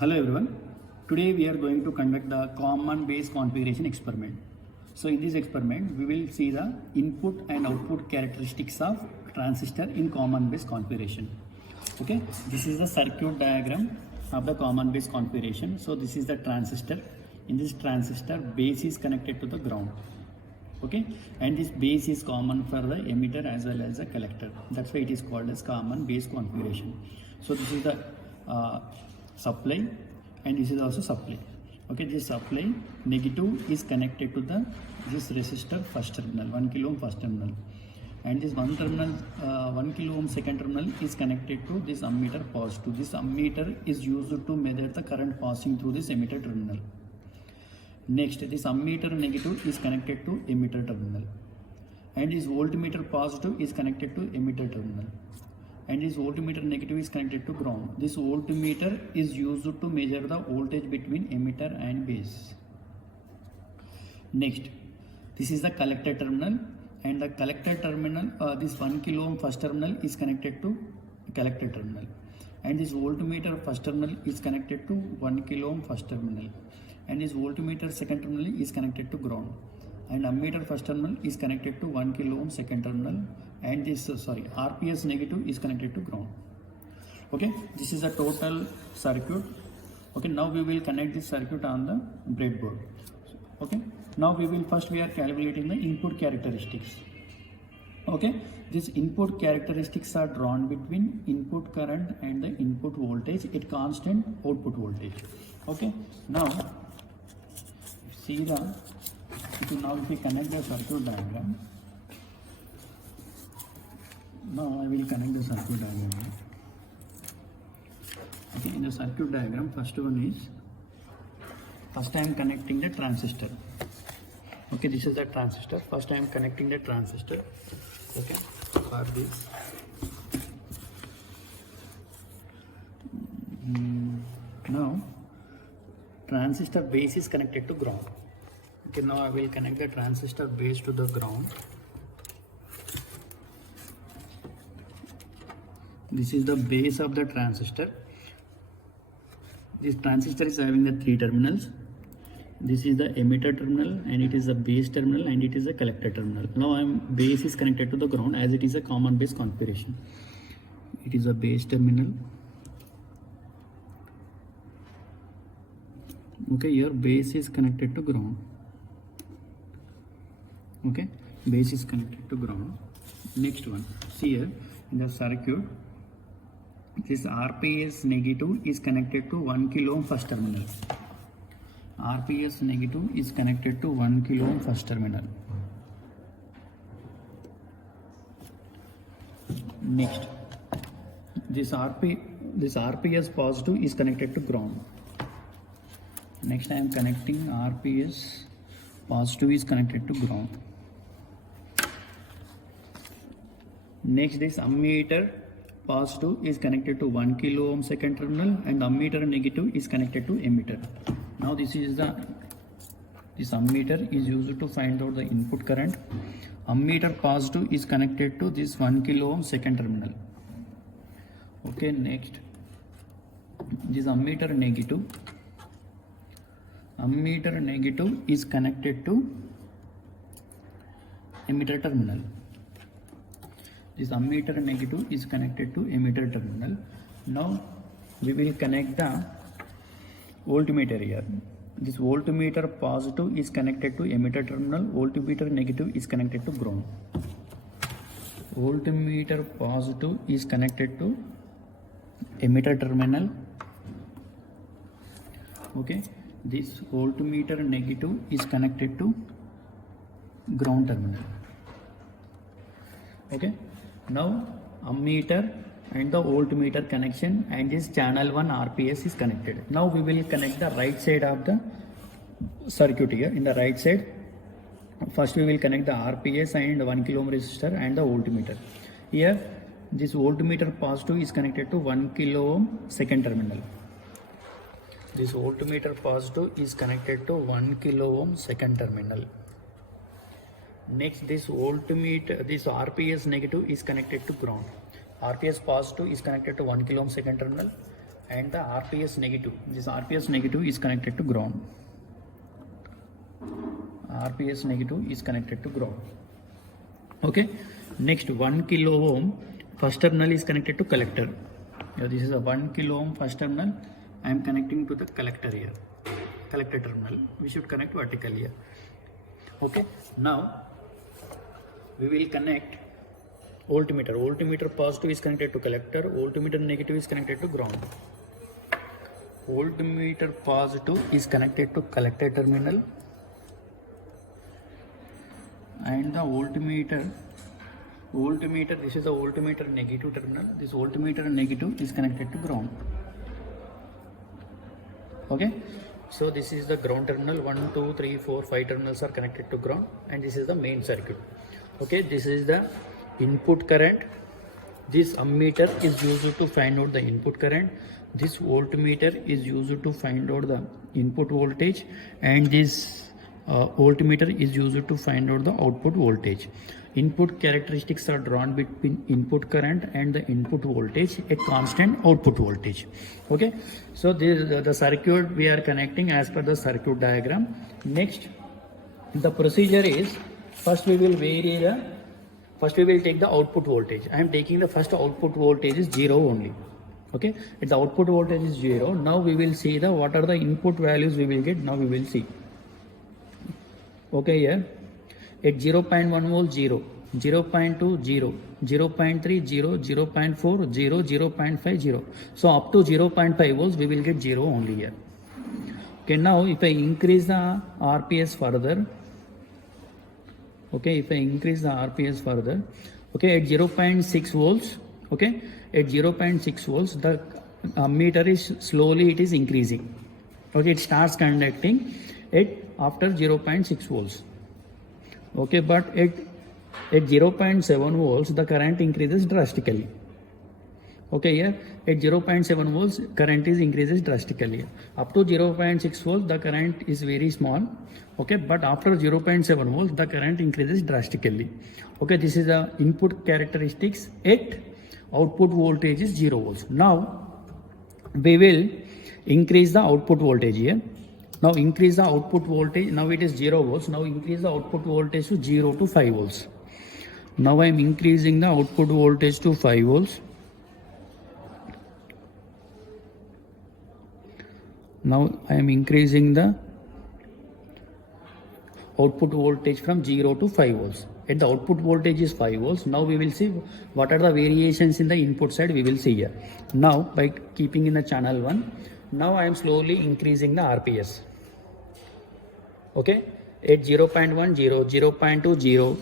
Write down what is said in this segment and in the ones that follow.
Hello everyone. Today we are going to conduct the common base configuration experiment. So in this experiment we will see the input and output characteristics of transistor in common base configuration. Okay, this is the circuit diagram of the common base configuration. So this is the transistor. In this transistor, base is connected to the ground. Okay, and this base is common for the emitter as well as the collector. That's why it is called as common base configuration. So this is the supply and this is also supply. Okay, this supply negative is connected to the this resistor first terminal, 1 kilo ohm first terminal, and this one terminal 1 kilo ohm second terminal is connected to this ammeter positive. This ammeter is used to measure the current passing through this emitter terminal. Next, this ammeter negative is connected to emitter terminal, and this voltmeter positive is connected to emitter terminal, and this voltmeter negative is connected to ground. This voltmeter is used to measure the voltage between emitter and base. Next, this is the collector terminal, and the collector terminal, this 1 kilo ohm first terminal is connected to collector terminal, and this voltmeter first terminal is connected to 1 kilo ohm first terminal, and this voltmeter second terminal is connected to ground, and ammeter first terminal is connected to 1 kilo ohm second terminal, and this RPS negative is connected to ground. Okay, this is a total circuit. Okay, now we will connect this circuit on the breadboard. Okay, now we are calculating the input characteristics. Okay, these input characteristics are drawn between input current and the input voltage at constant output voltage. Okay, now see if we connect the circuit diagram. Now I will connect the circuit diagram. Okay, in the circuit diagram, first I am connecting the transistor. Okay, this is the transistor. First I am connecting the transistor. Okay, for this. Now transistor base is connected to ground. Okay, now I will connect the transistor base to the ground. This is the base of the transistor. This transistor is having the 3 terminals. This is the emitter terminal, and it is the base terminal, and it is the collector terminal. Now base is connected to the ground as it is a common base configuration. It is a base terminal. Okay, here base is connected to ground. Okay, base is connected to ground. Next one, see here in the circuit, this RPS negative is connected to 1 kilo ohm first terminal. RPS negative is connected to 1 kilo ohm first terminal. Next, this RPS positive is connected to ground. Next, I am connecting RPS positive is connected to ground. Next, this ammeter positive is connected to 1 kilo ohm second terminal, and ammeter negative is connected to emitter. Now this ammeter is used to find out the input current. Ammeter positive is connected to this 1 kilo ohm second terminal. Okay, next, this ammeter negative is connected to emitter terminal. This ammeter negative is connected to emitter terminal. Now we will connect the voltmeter here. This voltmeter positive is connected to emitter terminal. Voltmeter negative is connected to ground. Voltmeter positive is connected to emitter terminal. Okay, this voltmeter negative is connected to ground terminal. Okay, now ammeter and the voltmeter connection, and this channel 1 RPS is connected. Now we will connect the right side of the circuit here. In the right side, first we will connect the RPS and 1 kilo ohm resistor and the voltmeter. Here this voltmeter positive is connected to 1 kilo ohm second terminal. This voltmeter positive is connected to 1 kilo ohm second terminal. Next, this RPS negative is connected to ground. RPS positive is connected to 1 kilo ohm second terminal, and the RPS negative. This RPS negative is connected to ground. RPS negative is connected to ground. Okay. Next, 1 kilo ohm first terminal is connected to collector. Now, this is a 1 kilo ohm first terminal. I am connecting to the collector here. Collector terminal. We should connect vertically here. Okay. Now we will connect voltmeter. Voltmeter positive is connected to collector. Voltmeter negative is connected to ground. Voltmeter positive is connected to collector terminal, and the voltmeter, this is the voltmeter negative terminal. This voltmeter negative is connected to ground. Okay. So this is the ground terminal. 1, 2, 3, 4, 5 terminals are connected to ground, and this is the main circuit. Okay. This is the input current. This ammeter is used to find out the input current. This voltmeter is used to find out the input voltage, and this voltmeter is used to find out the output voltage. Input characteristics are drawn between input current and the input voltage at constant output voltage. Okay. So this is the circuit we are connecting as per the circuit diagram. Next, the procedure is, first we will take the output voltage. I am taking the first output voltage is 0 only. Okay. If the output voltage is 0, now we will see the what are the input values we will get. Now we will see. Okay, here at 0.1 volt 0, 0.2 0, 0.3 0, 0.4 0, 0.5 0. So up to 0.5 volts we will get 0 only here. Okay, now if I increase the RPS further, okay, if I increase the RPS further, okay, at 0.6 volts, okay, at 0.6 volts the meter is slowly it is increasing. Okay, it starts conducting it after 0.6 volts. Okay, but at 0.7 volts the current increases drastically. Okay, here at 0.7 volts current is increases drastically. Up to 0.6 volts the current is very small. Okay, but after 0.7 volts the current increases drastically. Okay, this is the input characteristics at output voltage is 0 volts. Now we will increase the output voltage here. Now increase the output voltage. Now it is 0 volts. Now increase the output voltage to 0 to 5 volts. Now I am increasing the output voltage to 5 volts. Now I am increasing the output voltage from 0 to 5 volts. At the output voltage is 5 volts. Now we will see what are the variations in the input side we will see here. Now by keeping in the channel 1, now I am slowly increasing the RPS. Okay, at 0.1 0, 0.2 0,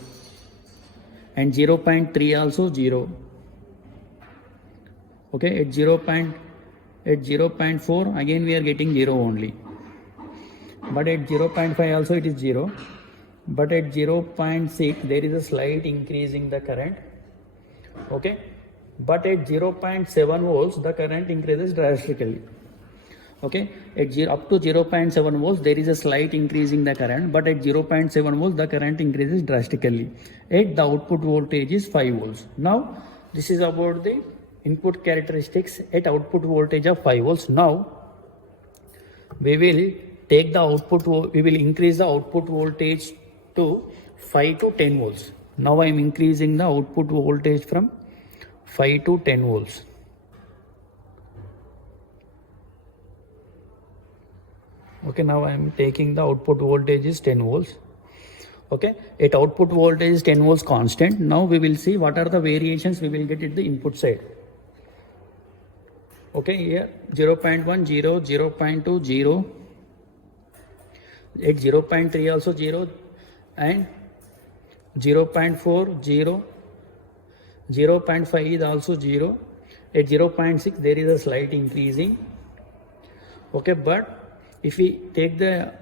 and 0.3 also 0. Okay, at 0.4 again we are getting 0 only. But at 0.5 also it is 0. But at 0.6 there is a slight increase in the current. Okay, but at 0.7 volts the current increases drastically. Okay, at up to 0.7 volts there is a slight increase in the current, but at 0.7 volts the current increases drastically. At the output voltage is 5 volts. Now this is about the input characteristics at output voltage of 5 volts. Now we will take the output, we will increase the output voltage to 5 to 10 volts. Now I am increasing the output voltage from 5 to 10 volts. Okay, now I am taking the output voltage is 10 volts. Okay, at output voltage is 10 volts constant. Now we will see what are the variations we will get at the input side. Okay, here 0.1 0, 0.2 0, at 0.3 also 0, and 0.4 0, 0.5 is also 0. At 0.6 there is a slight increasing. Okay, but if we take the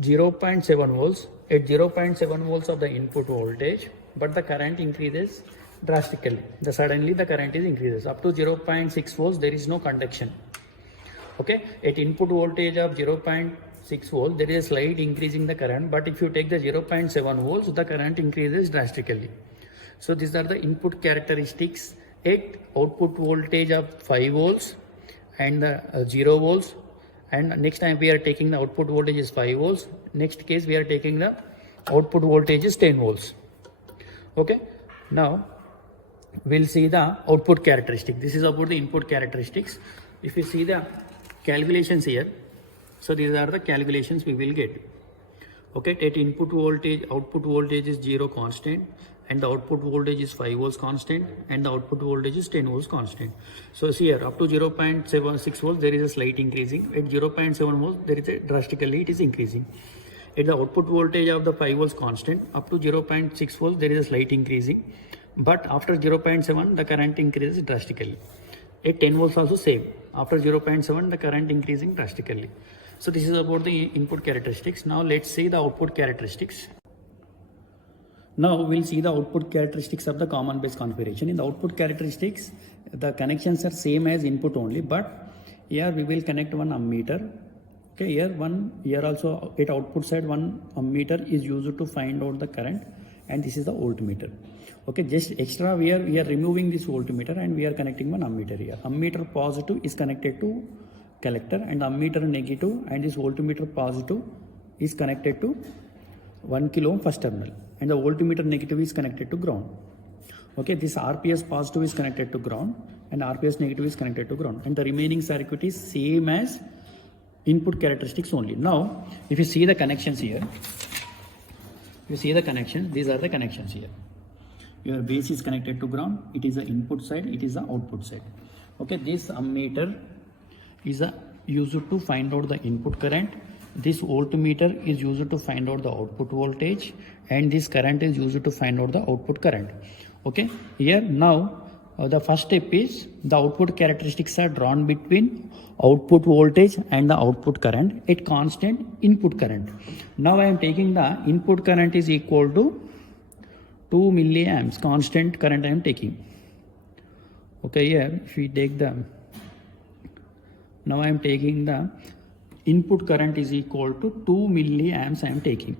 0.7 volts, at 0.7 volts of the input voltage, but the current increases drastically. Suddenly the current is increases. Up to 0.6 volts there is no conduction. Okay, at input voltage of 0.6 volts there is a slight increase in the current, but if you take the 0.7 volts the current increases drastically. So these are the input characteristics at output voltage of 5 volts and the 0 volts, and next time we are taking the output voltage is 5 volts. Next case we are taking the output voltage is 10 volts. Okay, now we'll see the output characteristic. This is about the input characteristics. If you see the calculations here, so these are the calculations we will get. Okay, at input voltage, output voltage is 0 constant, and the output voltage is 5 volts constant, and the output voltage is 10 volts constant. So see here, up to 0.76 volts there is a slight increasing. At 0.7 volts there is a drastically it is increasing. At the output voltage of the 5 volts constant, up to 0.6 volts there is a slight increasing, but after 0.7 the current increases drastically. At 10 volts also same, after 0.7 the current increasing drastically. So this is about the input characteristics. Now let's see the output characteristics. Now we'll see the output characteristics of the common base configuration. In the output characteristics, the connections are same as input only, but here we will connect one ammeter. Okay, here also at output side one ammeter is used to find out the current, and this is the voltmeter. Okay, just extra we are removing this voltmeter and we are connecting one ammeter here. Ammeter positive is connected to collector, and ammeter negative and this voltmeter positive is connected to 1 kilo ohm first terminal, and the voltmeter negative is connected to ground. Okay, this RPS positive is connected to ground and RPS negative is connected to ground, and the remaining circuit is same as input characteristics only. Now if you see the connections here, you see the connections, these are the connections here. Your base is connected to ground, it is the input side, it is the output side. Okay, this ammeter is used to find out the input current, this voltmeter is used to find out the output voltage, and this current is used to find out the output current. Okay, here now the first step is the output characteristics are drawn between output voltage and the output current at constant input current. Now I am taking the input current is equal to 2 milliamps, constant current I am taking. Okay, here if we take the, now I am taking the input current is equal to 2 milliamps I am taking,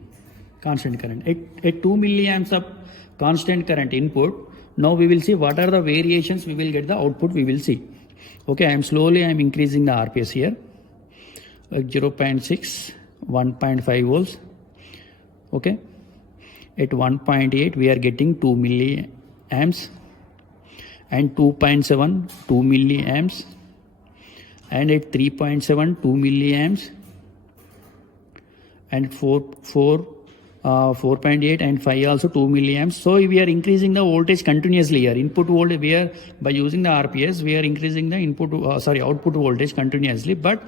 constant current. At 2 milliamps of constant current input, now we will see what are the variations we will get the output we will see. Okay, I am increasing the RPS here, like 0.6, 1.5 volts. Okay, at 1.8 we are getting 2 milliamps, and 2.7 2 milliamps, and at 3.7 2 milliamps, and 4.8 and 5 also 2 milliamps. So we are increasing the voltage continuously here. Input voltage, we are by using the RPS we are increasing the output voltage continuously, but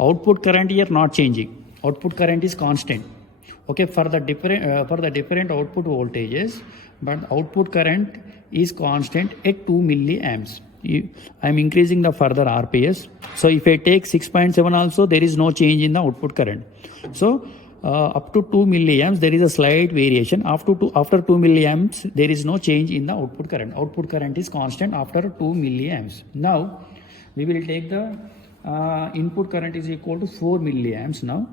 output current here not changing. Output current is constant. Okay, for the different output voltages, but output current is constant at 2 milliamps. I am increasing the further RPS. So if I take 6.7 also, there is no change in the output current. So up to 2 milliamps there is a slight variation. After 2 milliamps there is no change in the output current. Output current is constant after 2 milliamps. Now we will take the input current is equal to 4 milliamps. Now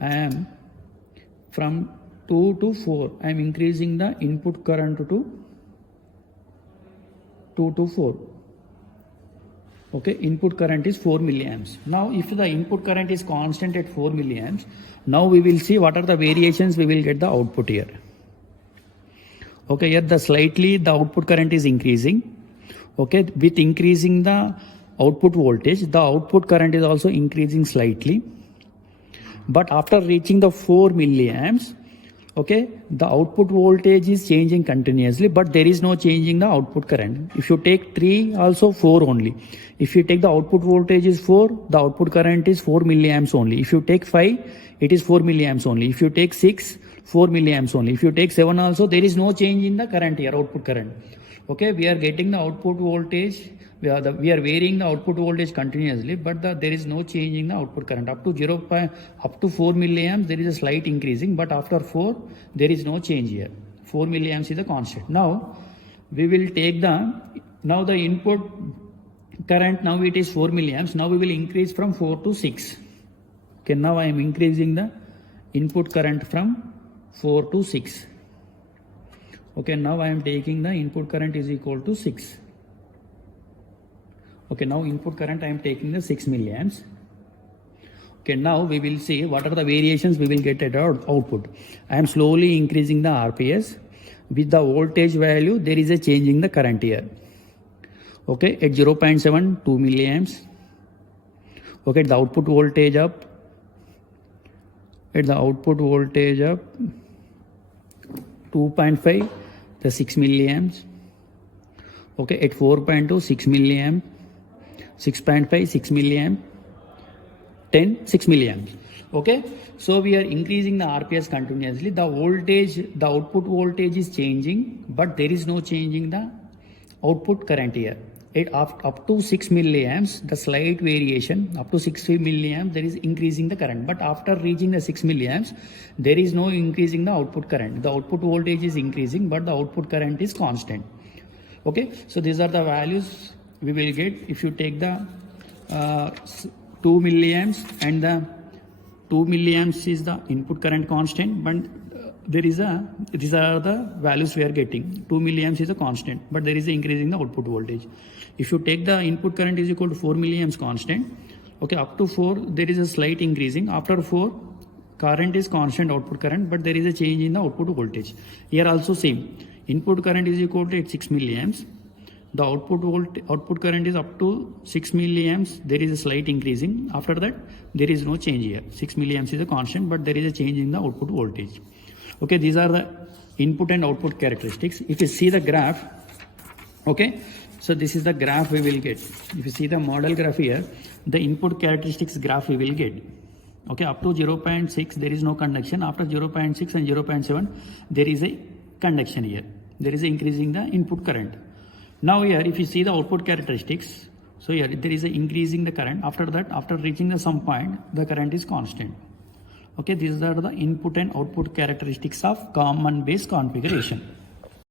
I am from 2 to 4, I am increasing the input current to 2 to 4. Okay, input current is 4 milliamps. Now if the input current is constant at 4 milliamps, now we will see what are the variations we will get the output here. Okay, here the output current is increasing. Okay, with increasing the output voltage, the output current is also increasing slightly. But after reaching the 4 milliamps, okay, the output voltage is changing continuously, but there is no change in the output current. If you take 3, also 4 only. If you take the output voltage is 4, the output current is 4 milliamps only. If you take 5, it is 4 milliamps only. If you take 6, 4 milliamps only. If you take 7 also, there is no change in the current here, output current. Okay, we are getting the output voltage, we are varying the output voltage continuously, but there is no change in the output current. Up to 4 milliamps there is a slight increasing, but after 4 there is no change here. 4 milliamps is the constant. Now we will take the input current, now it is 4 milliamps. Now we will increase from 4 to 6. Okay, now I am increasing the input current from 4 to 6. Okay, now I am taking the input current is equal to 6. Okay, now input current I am taking the 6 milliamps. Okay, now we will see what are the variations we will get at our output. I am slowly increasing the RPS. With the voltage value, there is a change in the current here. Okay, at 0.7, 2 milliamps. Okay, the output voltage up. At the output voltage up 2.5, the 6 milliamps. Okay, at 4.2, 6 milliamp. 6.5, 6 milliamp. 10, 6 milliamps. Okay, so we are increasing the RPS continuously. The voltage, the output voltage is changing, but there is no change in the output current here. Up to 6 milliamps, the slight variation, up to 6 milliamps, there is increasing the current. But after reaching the 6 milliamps, there is no increasing the output current. The output voltage is increasing, but the output current is constant. Okay, so these are the values we will get if you take the 2 milliamps, and the 2 milliamps is the input current constant, but these are the values we are getting. 2 milliamps is a constant, but there is an increase in the output voltage. If you take the input current is equal to 4 milliamps constant, okay, up to 4 there is a slight increasing. After 4, current is constant output current, but there is a change in the output voltage. Here also same, input current is equal to 6 milliamps. The output current is up to 6 milliamps. There is a slight increasing. After that, there is no change here. 6 milliamps is a constant, but there is a change in the output voltage. Okay, these are the input and output characteristics. If you see the graph, okay, so this is the graph we will get. If you see the model graph here, the input characteristics graph we will get. Okay, up to 0.6 there is no conduction. After 0.6 and 0.7 there is a conduction here. There is a increasing the input current. Now here if you see the output characteristics, so here there is a increasing the current. After that, after reaching the some point, the current is constant. Okay, these are the input and output characteristics of common base configuration.